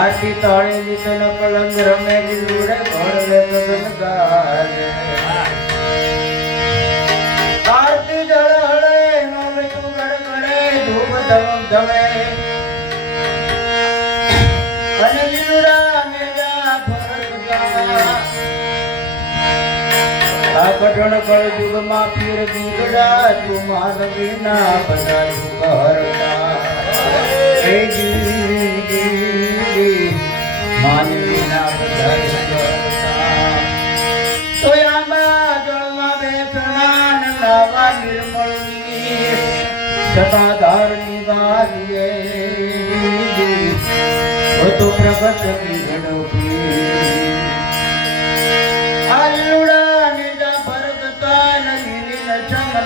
આથી તાળી લીધન પલંગ રમે લીલુડે ઘર લે ગગન ગાજે આરતી જળ હળે નો બેટું ગડ ગડે ધમ ધમે. અને લીલુડા ને ભરત ગા આ કઠણ કળ યુગમાં પીર દીકડા તું માનવી ના બનાયું કરતા હે જી જી જી માનવી ના બનાયું કરતા તો આંબા જળમાં બેસણા ને નિર્મળની સતાધારની વાલીએ તો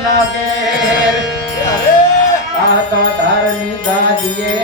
લાગે આતા ધારની ગાદીએ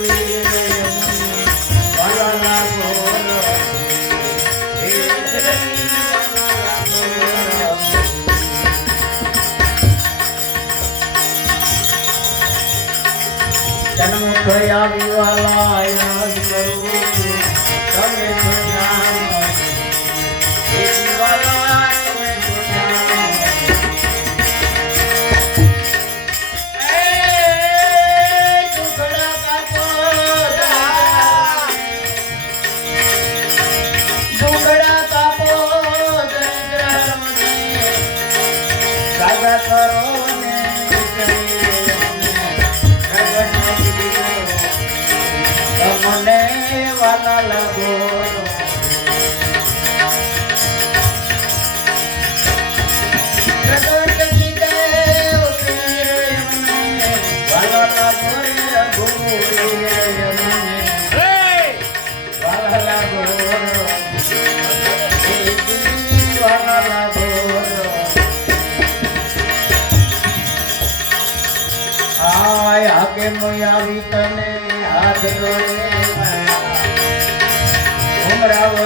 જન્મ થયા વિવાલા યાદ કરું. તમે હાકે મોયાવી તને હાથ જોડે ઉમરાવો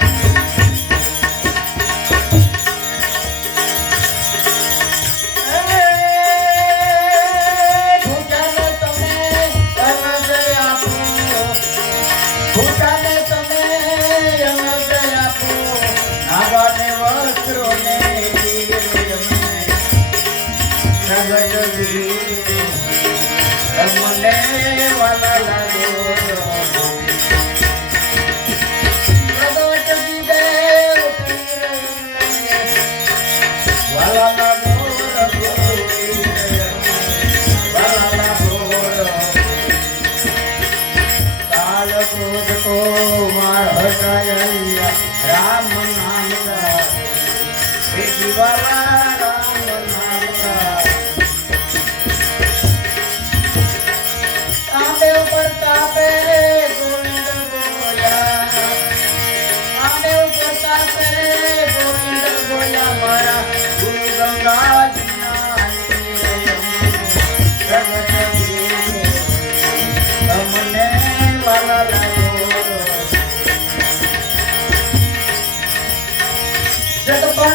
અનજય આપો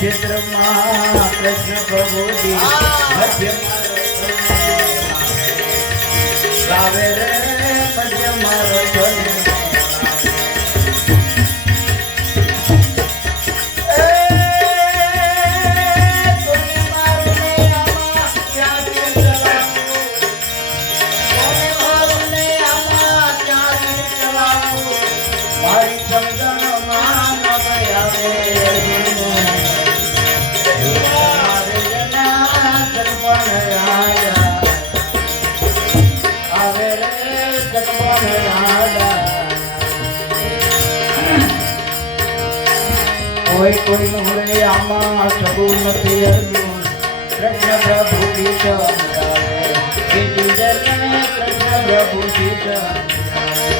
કુરુક્ષેત્રમાં કૃષ્ણ પ્રભુજી મધ્યમાં ગાવે રે મધ્યમાં કોઈ કોઈ નું હવે આમાં સગું નથી અર્જુન કૃષ્ણ પ્રભુ સમજાવે કે જીજને કૃષ્ણ પ્રભુ તારી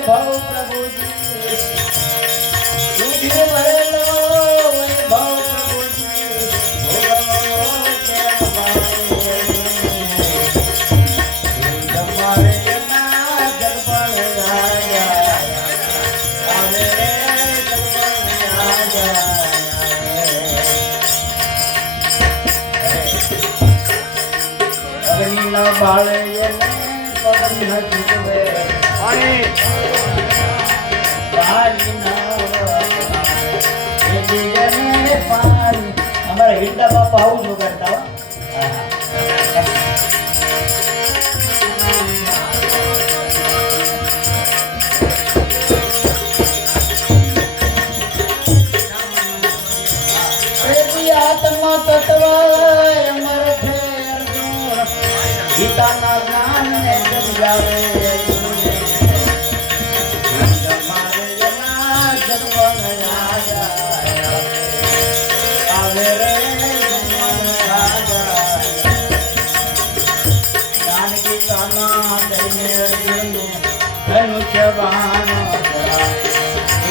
वैभव प्रभु जी। तुझे बलो वैभव प्रभु जी। हमारे। दरबार राजा हमारे दरबार राजा ಬಾಳೆಯ ಪವನ ಜೀವೇ અમારા હિંડા બાપા આવું શું કરતા હો.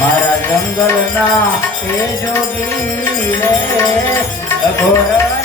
મારા જંગલના એ જોગી રે. અઘોર